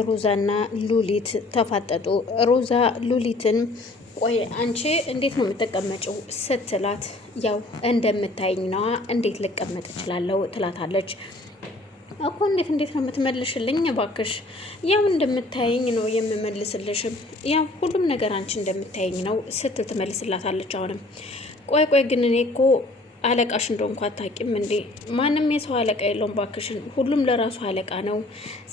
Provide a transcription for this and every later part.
ሮዛና ሉሊት ተፋጠጡ። ሮዛ ሉሊትን ቆይ አንቺ እንዴት ነው የምትቀመጪው ስትላት ያው እንደምታይኝ ነዋ እንዴት ልቀመጥ እችላለሁ ትላታለች። እኮ እንዴት ነው የምትመልሽልኝ? እባክሽ ያው እንደምታይኝ ነው የምመልስልሽም ያው ሁሉም ነገር አንቺ እንደምታይኝ ነው ስትል ትመልስላታለች። አሁንም ቆይ ግን እኔ እኮ አለቃሽ እንደሆንኩ አታውቂም እንዴ? ማንም የሰው አለቃ የለውም ባክሽን፣ ሁሉም ለራሱ አለቃ ነው።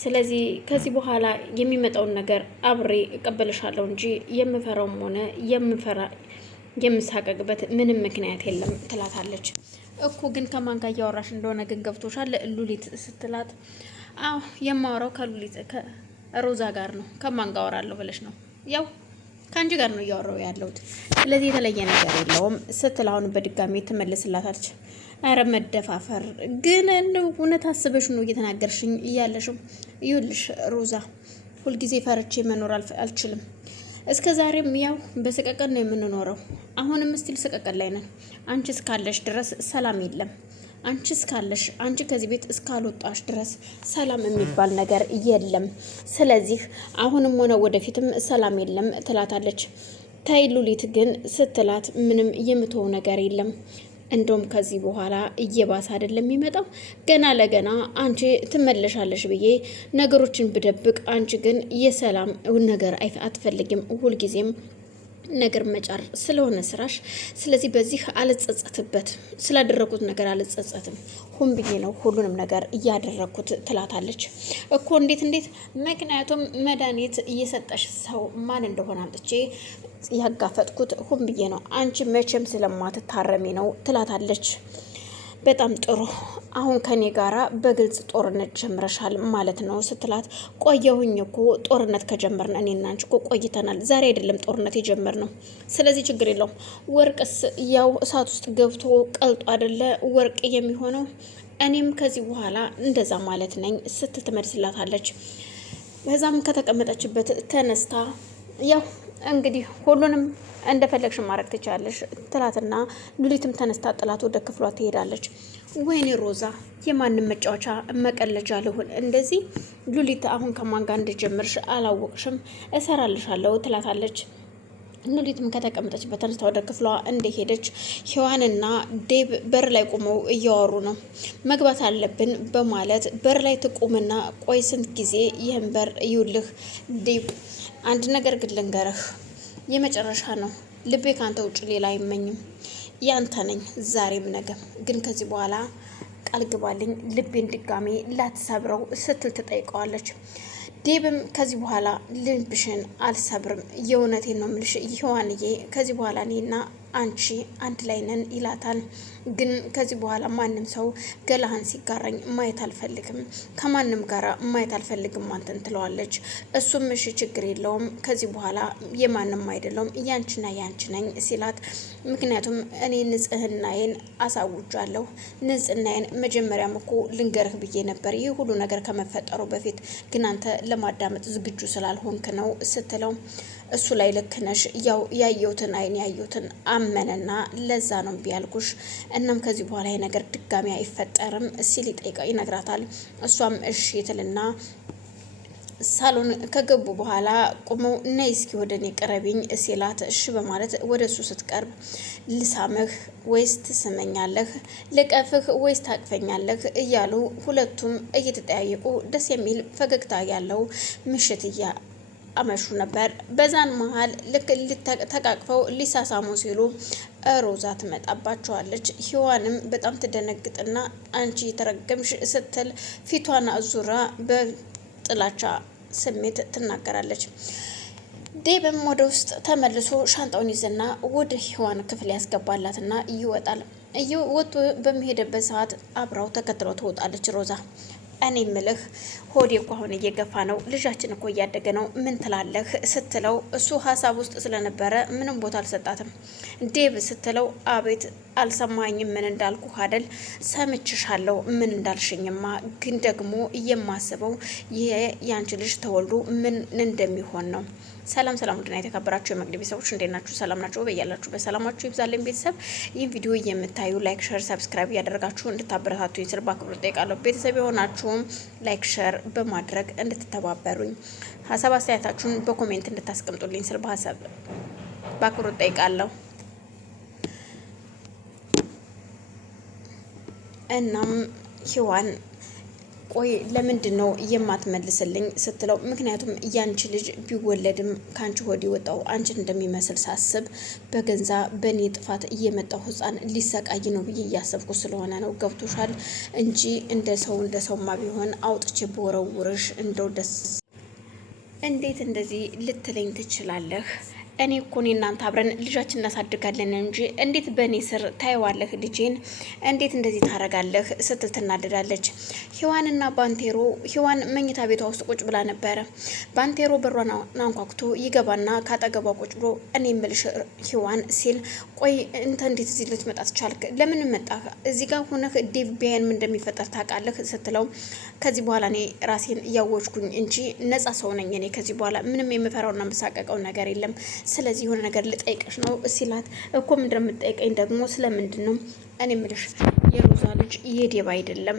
ስለዚህ ከዚህ በኋላ የሚመጣውን ነገር አብሬ እቀበልሻለሁ እንጂ የምፈራውም ሆነ የምሳቀቅበት ምንም ምክንያት የለም ትላታለች። እኮ ግን ከማን ጋር እያወራሽ እንደሆነ ግን ገብቶሻል ሉሊት ስትላት፣ አዎ የማወራው ከሉሊት ከሮዛ ጋር ነው። ከማን ጋር አወራለሁ ብለሽ ነው? ያው ከአንቺ ጋር ነው እያወራው ያለሁት። ስለዚህ የተለየ ነገር የለውም ስትል አሁን በድጋሚ ትመልስላታለች። አረ መደፋፈር ግን እውነት አስበሽ ነው እየተናገርሽኝ እያለሽም? ይኸውልሽ ሮዛ ሁልጊዜ ፈርቼ መኖር አልችልም። እስከ ዛሬም ያው በሰቀቀን ነው የምንኖረው። አሁንም ስቲል ሰቀቀን ላይ ነን። አንቺ እስካለሽ ድረስ ሰላም የለም። አንቺ እስካለሽ አንቺ ከዚህ ቤት እስካልወጣሽ ድረስ ሰላም የሚባል ነገር የለም። ስለዚህ አሁንም ሆነ ወደፊትም ሰላም የለም ትላታለች። ታይ ሉሊት ግን ስትላት ምንም የምትወው ነገር የለም። እንደውም ከዚህ በኋላ እየባሰ አይደለም የሚመጣው። ገና ለገና አንቺ ትመለሻለሽ ብዬ ነገሮችን ብደብቅ፣ አንቺ ግን የሰላም ነገር አትፈልጊም። ሁልጊዜም ነገር መጫር ስለሆነ ስራሽ። ስለዚህ በዚህ አልጸጸትበት፣ ስላደረኩት ነገር አልጸጸትም። ሁን ብዬ ነው ሁሉንም ነገር እያደረኩት ትላታለች። እኮ እንዴት? ምክንያቱም መድኃኒት እየሰጠሽ ሰው ማን እንደሆነ አምጥቼ ያጋፈጥኩት ሁን ብዬ ነው። አንቺ መቼም ስለማትታረሚ ነው ትላታለች። በጣም ጥሩ፣ አሁን ከኔ ጋራ በግልጽ ጦርነት ጀምረሻል ማለት ነው ስትላት፣ ቆየሁኝ እኮ ጦርነት ከጀመርን እኔና አንቺ እኮ ቆይተናል። ዛሬ አይደለም ጦርነት የጀመርነው። ስለዚህ ችግር የለውም። ወርቅስ ያው እሳት ውስጥ ገብቶ ቀልጦ አይደለ ወርቅ የሚሆነው። እኔም ከዚህ በኋላ እንደዛ ማለት ነኝ ስትል ትመልስላታለች። በዛም ከተቀመጠችበት ተነስታ ያው እንግዲህ ሁሉንም እንደፈለግሽ ማድረግ ትችላለሽ ትላትና ሉሊትም ተነስታ ጥላት ወደ ክፍሏ ትሄዳለች። ወይኔ ሮዛ የማንም መጫወቻ መቀለጃ ልሁን እንደዚህ? ሉሊት አሁን ከማን ጋር እንደጀመርሽ አላወቅሽም፣ እሰራልሻለሁ ትላታለች። ሉሊትም ከተቀመጠችበት ተነስታ ወደ ክፍሏ እንደሄደች ሔዋንና ዴብ በር ላይ ቆመው እያወሩ ነው። መግባት አለብን በማለት በር ላይ ትቆምና ቆይ ስንት ጊዜ ይህን በር ይውልህ ዴብ፣ አንድ ነገር ግን ልንገርህ፣ የመጨረሻ ነው። ልቤ ካንተ ውጭ ሌላ አይመኝም። ያንተ ነኝ ዛሬም ነገም። ግን ከዚህ በኋላ ቃል ግባልኝ ልቤን ድጋሜ ላትሰብረው ስትል ትጠይቀዋለች። ዴብም ከዚህ በኋላ ልብሽን አልሰብርም፣ የእውነቴን ነው የምልሽ ሔዋንዬ፣ ከዚህ በኋላ እኔና አንቺ አንድ ላይ ነን ይላታል። ግን ከዚህ በኋላ ማንም ሰው ገላህን ሲጋራኝ ማየት አልፈልግም፣ ከማንም ጋር ማየት አልፈልግም አንተን ትለዋለች። እሱም እሺ ችግር የለውም ከዚህ በኋላ የማንም አይደለውም ያንቺና ያንቺ ነኝ ሲላት፣ ምክንያቱም እኔ ንጽህናዬን አሳውጃለሁ። ንጽህናዬን መጀመሪያም እኮ ልንገርህ ብዬ ነበር ይህ ሁሉ ነገር ከመፈጠሩ በፊት፣ ግን አንተ ለማዳመጥ ዝግጁ ስላልሆንክ ነው ስትለው፣ እሱ ላይ ልክ ነሽ፣ ያው ያየሁትን አይን ያየሁትን አመነና ለዛ ነው ቢያልኩሽ። እናም ከዚህ በኋላ ነገር ድጋሚ አይፈጠርም ሲል ይነግራታል። እሷም እሺ ትልና ሳሎን ከገቡ በኋላ ቁመው ነይ እስኪ ወደ እኔ ቅረቢኝ ሲላት እሺ በማለት ወደ እሱ ስትቀርብ፣ ልሳምህ ወይስ ትስመኛለህ? ልቀፍህ ወይስ ታቅፈኛለህ? እያሉ ሁለቱም እየተጠያየቁ ደስ የሚል ፈገግታ ያለው ምሽት አመሹ ነበር። በዛን መሀል ልክ ተቃቅፈው ሊሳሳሙ ሲሉ ሮዛ ትመጣባቸዋለች። ሔዋንም በጣም ትደነግጥና አንቺ የተረገምሽ ስትል ፊቷን አዙራ በጥላቻ ስሜት ትናገራለች። ዴብም ወደ ውስጥ ተመልሶ ሻንጣውን ይዘና ወደ ሔዋን ክፍል ያስገባላትና ይወጣል። ወጥቶ በሚሄድበት ሰዓት አብራው ተከትለው ትወጣለች ሮዛ። እኔ ምልህ ሆዴ እኮ አሁን እየገፋ ነው፣ ልጃችን እኮ እያደገ ነው፣ ምን ትላለህ ስትለው፣ እሱ ሀሳብ ውስጥ ስለነበረ ምንም ቦታ አልሰጣትም። ዴብ ስትለው፣ አቤት አልሰማኝም፣ ምን እንዳልኩ አይደል? ሰምችሻለሁ፣ ምን እንዳልሽኝማ፣ ግን ደግሞ የማስበው ይሄ ያንቺ ልጅ ተወልዶ ምን እንደሚሆን ነው። ሰላም ሰላም፣ ውድና የተከበራችሁ የመቅዲ ቤተሰቦች እንዴት ናችሁ? ሰላም ናችሁ? በያላችሁ በሰላማችሁ ይብዛልኝ። ቤተሰብ ይህን ቪዲዮ የምታዩ ላይክ፣ ሸር፣ ሰብስክራይብ እያደረጋችሁ እንድታበረታቱኝ ስል በአክብሮት እጠይቃለሁ። ቤተሰብ የሆናችሁም ላይክ፣ ሸር በማድረግ እንድትተባበሩኝ ሀሳብ አስተያየታችሁን በኮሜንት እንድታስቀምጡልኝ ስል በአክብሮት እጠይቃለሁ። እናም ሔዋን ቆይ ለምንድን ነው የማትመልስልኝ ስትለው፣ ምክንያቱም ያንቺ ልጅ ቢወለድም ካንቺ ሆድ የወጣው አንቺን እንደሚመስል ሳስብ በገንዛ በእኔ ጥፋት እየመጣው ህፃን ሊሰቃይ ነው ብዬ እያሰብኩ ስለሆነ ነው። ገብቶሻል እንጂ እንደ ሰውማ ቢሆን አውጥቼ በወረውርሽ እንደው ደስ እንዴት እንደዚህ ልትለኝ ትችላለህ? እኔ እኮ እናንተ አብረን ልጃችን እናሳድጋለን እንጂ እንዴት በእኔ ስር ታየዋለህ? ልጄን እንዴት እንደዚህ ታረጋለህ? ስትል ትናደዳለች። ሔዋንና ባንቴሮ ሔዋን መኝታ ቤቷ ውስጥ ቁጭ ብላ ነበረ። ባንቴሮ በሯን አንኳኩቶ ይገባና ካጠገቧ ቁጭ ብሎ እኔ እምልሽ ሔዋን ሲል፣ ቆይ እንተ እንዴት እዚህ ልትመጣ ትቻልክ? ለምን መጣህ? እዚህ ጋር ሆነህ ዴቭ ቢያን ምን እንደሚፈጠር ታውቃለህ? ስትለው፣ ከዚህ በኋላ እኔ ራሴን እያወጅኩኝ እንጂ ነጻ ሰው ነኝ። እኔ ከዚህ በኋላ ምንም የምፈራውና የምሳቀቀው ነገር የለም። ስለዚህ የሆነ ነገር ልጠይቅሽ ነው ሲላት፣ እኮ ምንድን ነው የምትጠይቀኝ ደግሞ? ስለምንድን ነው? እኔ የምልሽ የሮዛ ልጅ የዴቭ አይደለም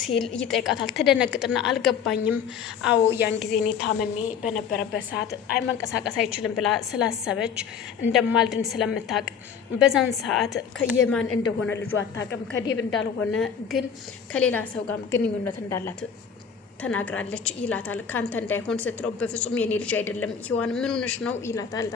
ሲል ይጠይቃታል። ተደነግጥና አልገባኝም። አዎ ያን ጊዜ እኔ ታመሜ በነበረበት ሰዓት መንቀሳቀስ አይችልም ብላ ስላሰበች እንደማልድን ስለምታውቅ በዛን ሰዓት የማን እንደሆነ ልጁ አታውቅም። ከዴቭ እንዳልሆነ ግን ከሌላ ሰው ጋር ግንኙነት እንዳላት ተናግራለች ይላታል። ካንተ እንዳይሆን ስትለው፣ በፍጹም የኔ ልጅ አይደለም ሔዋን ምን ሆነሽ ነው ይላታል።